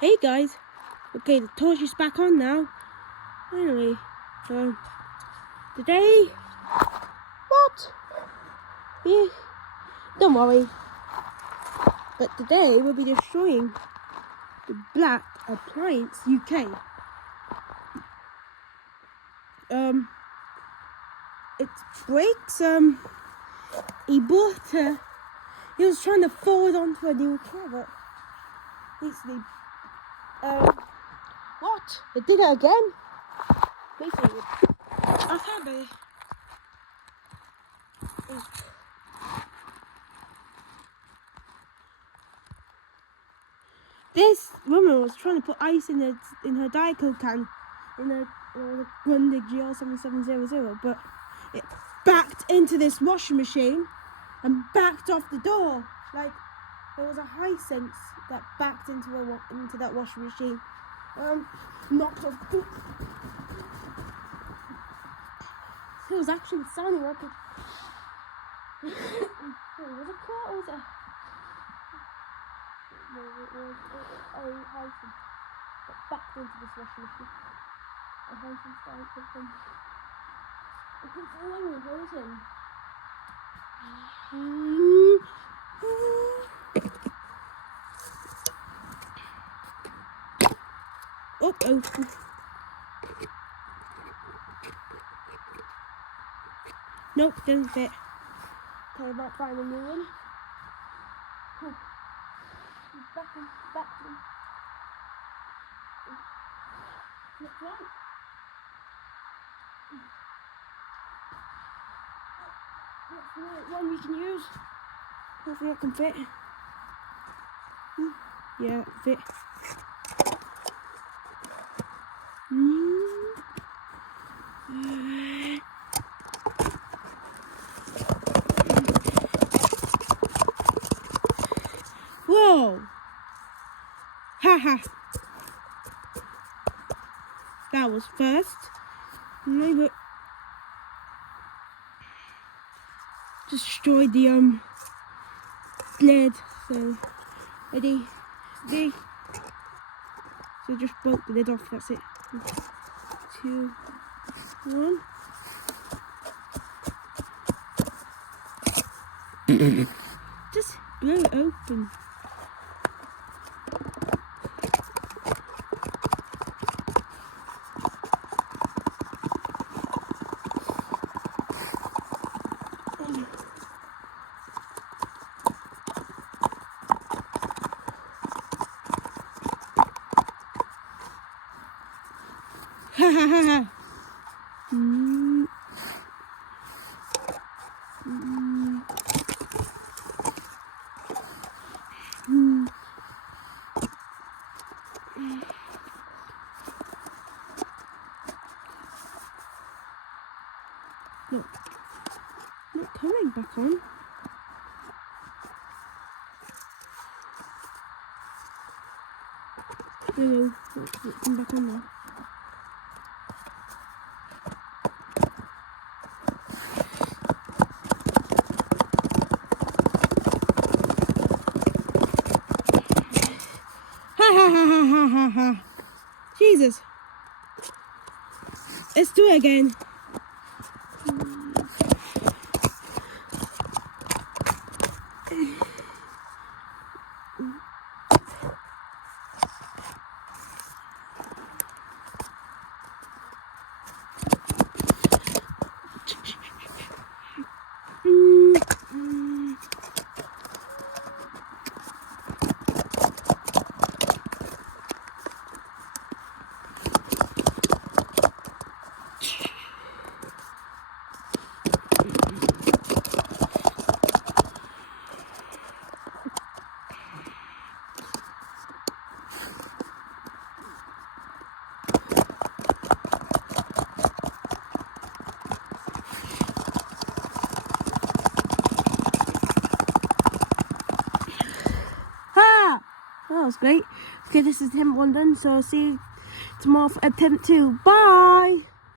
Hey guys, okay, the torch is back on now. Anyway, today, what? Yeah, don't worry. But today we'll be destroying the black Appliance UK. It breaks. He was trying to forward onto a new car, but basically, what? It did it again. Basically, I can't be. This woman was trying to put ice in her Diet Coke can in the Grundig GR7700, but it backed into this washing machine and backed off the door. Like there was a high sense that backed into that washing machine. Knocked off. It was actually sounding like a. Was it a car or was it? No, it was a hyphen that backed into this washing machine. A hyphen started to come. It keeps all reversing. Oh. Nope, didn't fit. Okay, might find a new one. Back to them. Looks right. That's the right one we can use. Hopefully it can fit. Yeah, fit. Whoa! Haha! That was first. Maybe destroyed the lid. So ready? Three. So just broke the lid off. That's it. 2, 1. Just blow it open. Ha ha ha ha. No, not coming back on. No, come back on now. Ha. Jesus. Let's do it again. That was great. Okay, this is attempt 1 done, so I'll see you tomorrow for attempt 2. Bye!